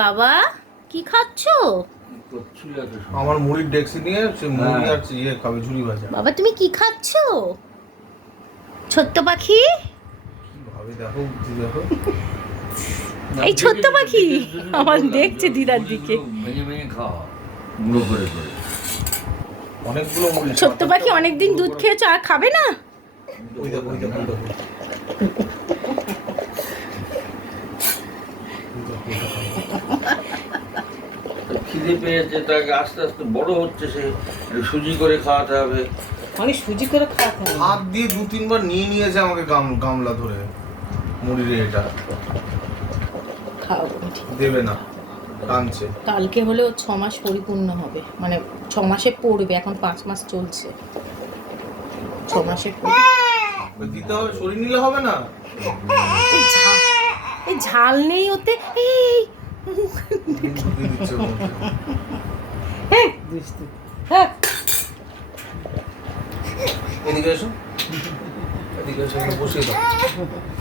বাবা কি খাচ্ছো? আমার মুড়ির ডেক্সি নিয়ে সে মুড়ি আর ইয়ে খাবে, ঝুড়ি ভাজা। বাবা তুমি কি খাচ্ছো? ছোট্ট পাখি, ভাবে দেখো, দেখো এই ছোট্ট পাখি আমার দেখছে দিদার দিকে। অনেকগুলো মুড়ি। ছোট্ট পাখি অনেকদিন দুধ খেয়েছো, আর খাবে না? ওই দেখো, ওই দেখো, ওই দেখো। খিদে পেয়েছে, তাকে আস্তে আস্তে বড় হচ্ছে, সে সুজি করে খাওয়াতে হবে। মানে সুজি করে খাওয়াতে হবে। হাত দিয়ে 2-3 বার নিয়ে নিয়েছে আমাকে গামলা ধরে মুড়ির এটা খাওয়াবো দেবে না, কাঁদছে। কালকে হলে ওর 6 মাস পরিপূর্ণ হবে, মানে 6 মাসে পড়বে, এখন 5 মাস চলছে। 6 মাসে ওই দিতে হবে, সরিয়ে নিলে হবে না। এই ঝাল নেই ওতে। এই দিয়ে দিচ্ছে ওর মধ্যে। হ্যাঁ দুষ্টু। হ্যাঁ এদিকে এসো, এদিকে এসে বসিয়ে দাও।